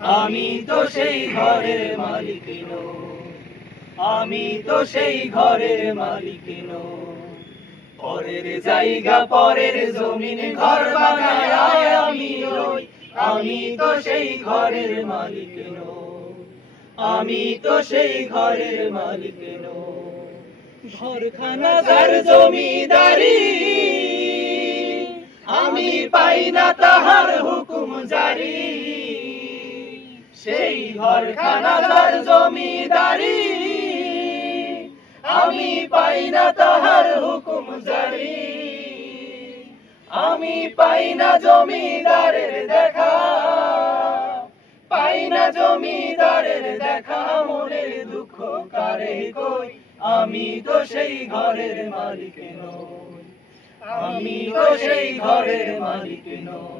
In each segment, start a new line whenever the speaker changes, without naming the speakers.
আমি তো সেই ঘরের মালিক আমি তো সেই ঘরের মালিক পরের জায়গা, পরের জমিন, ঘর বানায় আমি আমি তো সেই ঘরের মালিক আমি তো সেই ঘরের মালিক ঘরখানা যার জমিদারি, আমি পাই না তাহার হুকুম জারি। সেই ঘরখানা যার জমিদারি, আমি পাই না তাহার হুকুম জারি। আমি পাই না জমিদারের দেখা, পাই না জমিদারের দেখা, মনের দুঃখ কারে কই? আমি তো সেই ঘরের মালিক নই। আমি তো সেই ঘরের মালিক নই।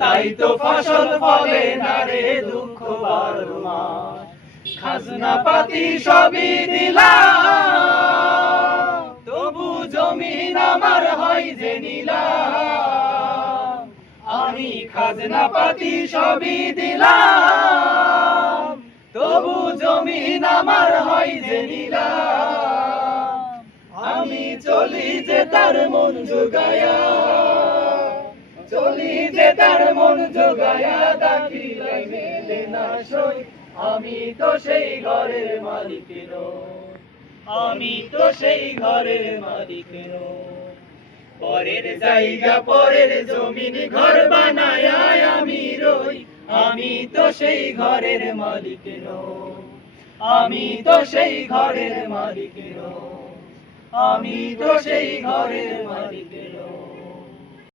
তাই তো ফসল ফলে না রে দুঃখ বারো খাজনা পাতি সবই দিলাম, তবু জমিন আমার হয় যে নিলাম। আমি খাজনা পাতি সবই দিলাম, তবু জমিন আমার হয় যে নিলাম। আমি চলি যে তার মন জোগায়া যে তার মন জোগায়া দাখিলাই মেলে না সই। আমি তো সেই ঘরের মালিক আমি তো সেই ঘরের মালিক পরের জায়গা, পরের জমিন ঘর বানায় আমি রই। আমি তো সেই ঘরের মালিক আমি তো সেই ঘরের মালিক আমি তো সেই ঘরের মালিক